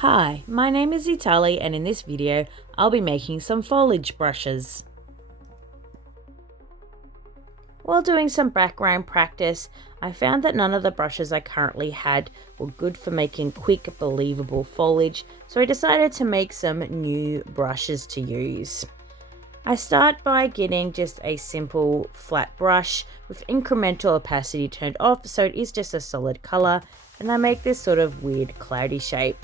Hi, my name is Itali and in this video I'll be making some foliage brushes. While doing some background practice, I found that none of the brushes I currently had were good for making quick, believable foliage, so I decided to make some new brushes to use. I start by getting just a simple flat brush with incremental opacity turned off so it is just a solid color, and I make this sort of weird cloudy shape.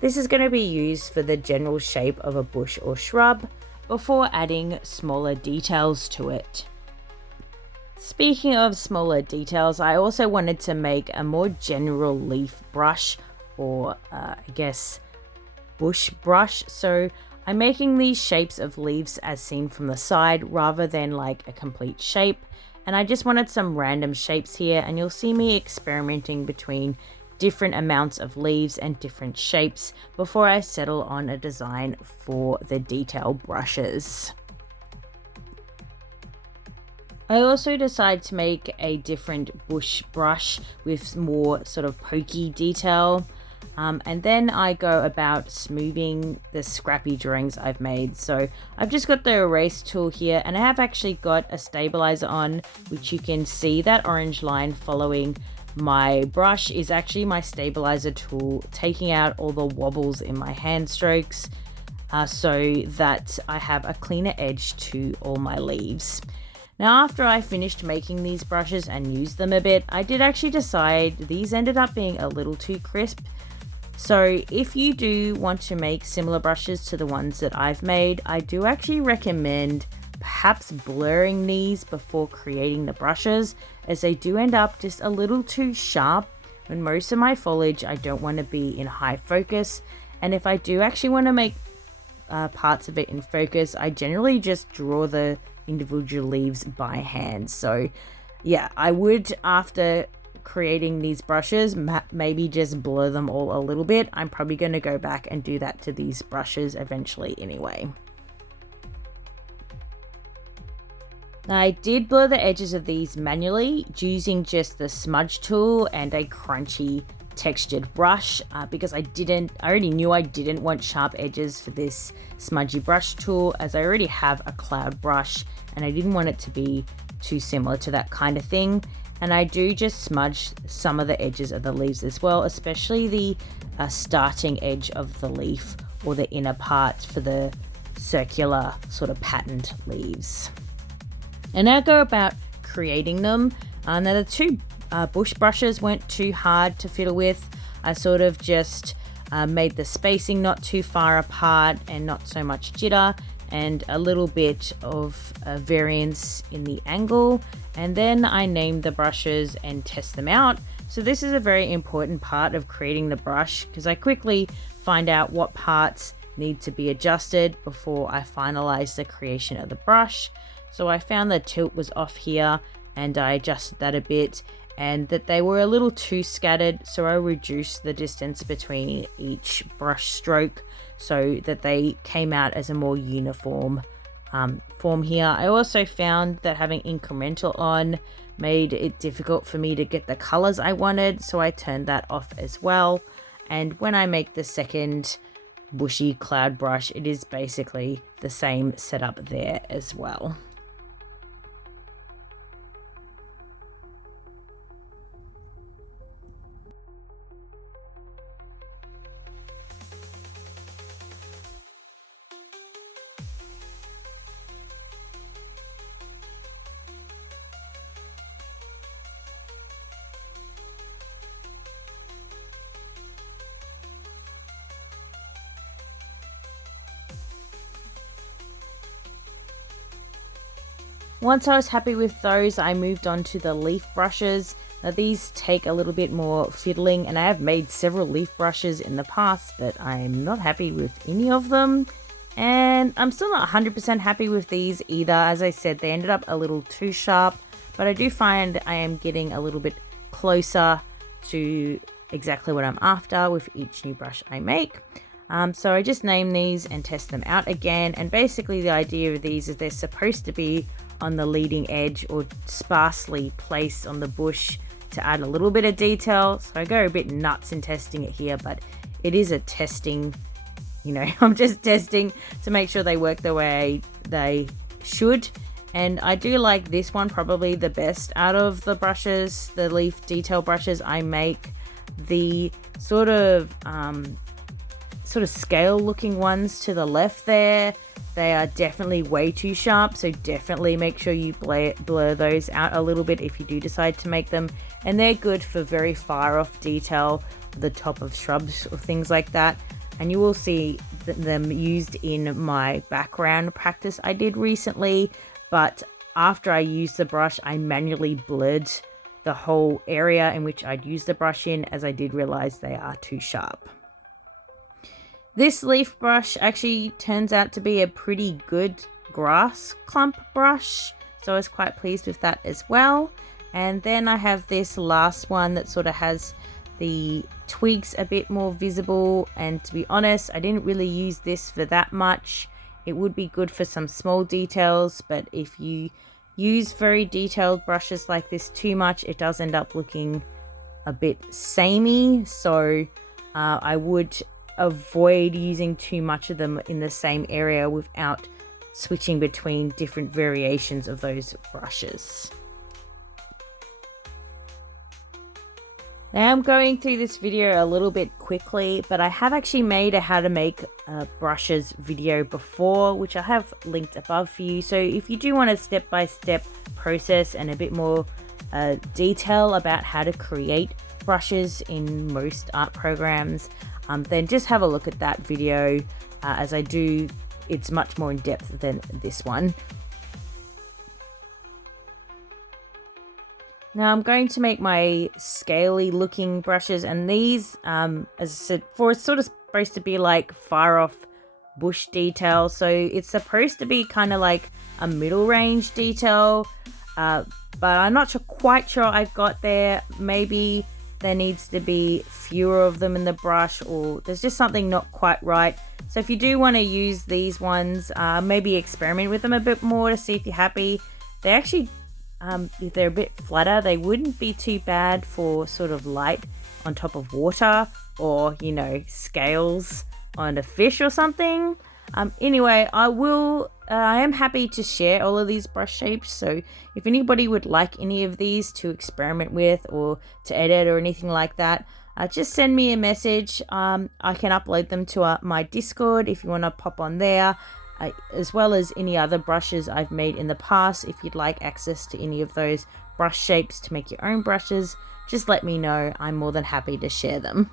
This is going to be used for the general shape of a bush or shrub before adding smaller details to it. Speaking of smaller details, I also wanted to make a more general leaf brush or I guess bush brush. So I'm making these shapes of leaves as seen from the side rather than like a complete shape. And I just wanted some random shapes here, and you'll see me experimenting between different amounts of leaves and different shapes before I settle on a design for the detail brushes. I also decided to make a different bush brush with more sort of pokey detail. And then I go about smoothing the scrappy drawings I've made. So I've just got the erase tool here, and I have actually got a stabilizer on, which you can see that orange line following my brush is actually my stabilizer tool, taking out all the wobbles in my hand strokes so that I have a cleaner edge to all my leaves. Now, after I finished making these brushes and used them a bit, I did actually decide these ended up being a little too crisp. So if you do want to make similar brushes to the ones that I've made, I do actually recommend perhaps blurring these before creating the brushes, as they do end up just a little too sharp. When most of my foliage I don't want to be in high focus, and if I do actually want to make parts of it in focus, I generally just draw the individual leaves by hand. So yeah, I would, after creating these brushes, maybe just blur them all a little bit. I'm probably going to go back and do that to these brushes eventually anyway. I did blur the edges of these manually using just the smudge tool and a crunchy textured brush because I already knew I didn't want sharp edges for this smudgy brush tool, as I already have a cloud brush and I didn't want it to be too similar to that kind of thing. And I do just smudge some of the edges of the leaves as well, especially the starting edge of the leaf or the inner part for the circular sort of patterned leaves. And now go about creating them. Now the two bush brushes weren't too hard to fiddle with. I sort of just made the spacing not too far apart and not so much jitter, and a little bit of variance in the angle. And then I named the brushes and test them out. So this is a very important part of creating the brush, because I quickly find out what parts need to be adjusted before I finalize the creation of the brush. So I found the tilt was off here and I adjusted that a bit, and that they were a little too scattered, so I reduced the distance between each brush stroke so that they came out as a more uniform form here. I also found that having incremental on made it difficult for me to get the colors I wanted, so I turned that off as well. And when I make the second bushy cloud brush, it is basically the same setup there as well. Once I was happy with those, I moved on to the leaf brushes. Now these take a little bit more fiddling, and I have made several leaf brushes in the past, but I'm not happy with any of them. And I'm still not 100% happy with these either. As I said, they ended up a little too sharp, but I do find I am getting a little bit closer to exactly what I'm after with each new brush I make. So I just name these and test them out again. And basically the idea of these is they're supposed to be on the leading edge or sparsely placed on the bush to add a little bit of detail. So I go a bit nuts in testing it here, but it is a testing, you know, I'm just testing to make sure they work the way they should. And I do like this one probably the best out of the brushes, the leaf detail brushes I make. The sort of scale looking ones to the left there, they are definitely way too sharp, so definitely make sure you blur those out a little bit if you do decide to make them. And they're good for very far off detail, the top of shrubs or things like that. And you will see them used in my background practice I did recently, but after I used the brush, I manually blurred the whole area in which I'd use the brush in, as I did realize they are too sharp. This leaf brush actually turns out to be a pretty good grass clump brush, so I was quite pleased with that as well. And then I have this last one that sort of has the twigs a bit more visible, and to be honest, I didn't really use this for that much. It would be good for some small details, but if you use very detailed brushes like this too much, it does end up looking a bit samey. So I would avoid using too much of them in the same area without switching between different variations of those brushes. Now I'm going through this video a little bit quickly, but I have actually made a how to make brushes video before, which I have linked above for you. So if you do want a step-by-step process and a bit more detail about how to create brushes in most art programs, then just have a look at that video. As I do, it's much more in depth than this one. Now I'm going to make my scaly looking brushes, and these, as I said, it's sort of supposed to be like far off bush detail. So it's supposed to be kind of like a middle range detail, but I'm not quite sure I've got there. Maybe there needs to be fewer of them in the brush, or there's just something not quite right. So if you do want to use these ones, maybe experiment with them a bit more to see if you're happy. They actually, if they're a bit flatter, they wouldn't be too bad for sort of light on top of water, or, you know, scales on a fish or something. Anyway, I am happy to share all of these brush shapes, so if anybody would like any of these to experiment with or to edit or anything like that, just send me a message. I can upload them to my Discord if you want to pop on there, as well as any other brushes I've made in the past. If you'd like access to any of those brush shapes to make your own brushes, just let me know. I'm more than happy to share them.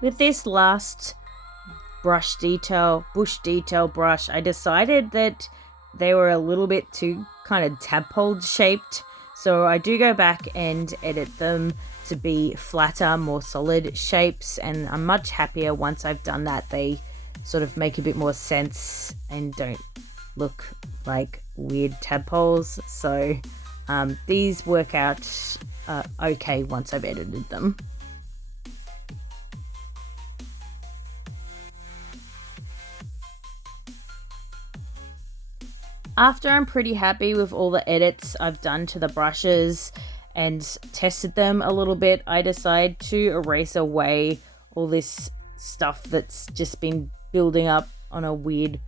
With this last bush detail brush, I decided that they were a little bit too kind of tadpole shaped. So I do go back and edit them to be flatter, more solid shapes, and I'm much happier once I've done that. They sort of make a bit more sense and don't look like weird tadpoles. So these work out okay once I've edited them. After I'm pretty happy with all the edits I've done to the brushes and tested them a little bit, I decide to erase away all this stuff that's just been building up on a weird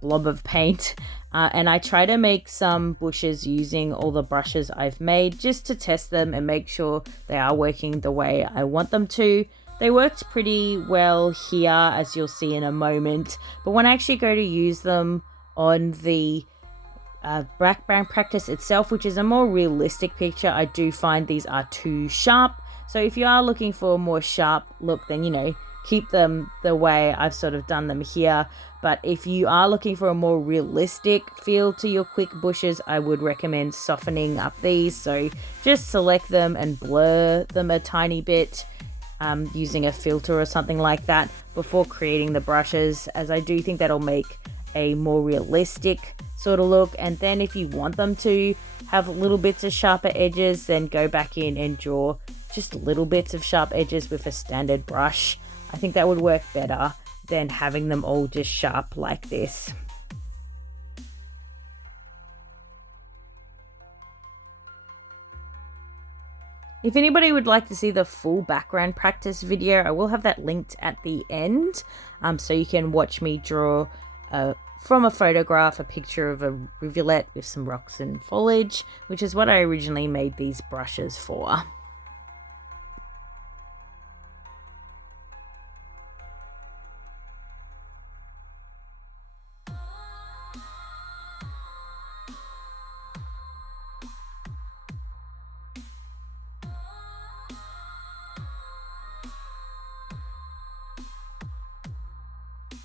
blob of paint. And I try to make some bushes using all the brushes I've made just to test them and make sure they are working the way I want them to. They worked pretty well here, as you'll see in a moment, but when I actually go to use them on the background practice itself, which is a more realistic picture, I do find these are too sharp. So if you are looking for a more sharp look, then, you know, keep them the way I've sort of done them here. But if you are looking for a more realistic feel to your quick bushes, I would recommend softening up these. So just select them and blur them a tiny bit using a filter or something like that before creating the brushes, as I do think that'll make a more realistic sort of look. And then if you want them to have little bits of sharper edges, then go back in and draw just little bits of sharp edges with a standard brush. I think that would work better than having them all just sharp like this. If anybody would like to see the full background practice video, I will have that linked at the end, so you can watch me draw from a photograph a picture of a rivulet with some rocks and foliage, which is what I originally made these brushes for.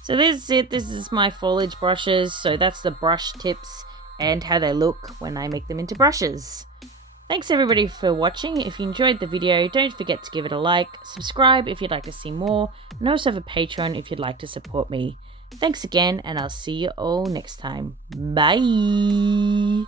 So this is it. This is my foliage brushes. So that's the brush tips and how they look when I make them into brushes. Thanks everybody for watching. If you enjoyed the video, don't forget to give it a like, subscribe if you'd like to see more, and I also have a Patreon if you'd like to support me. Thanks again, and I'll see you all next time. Bye!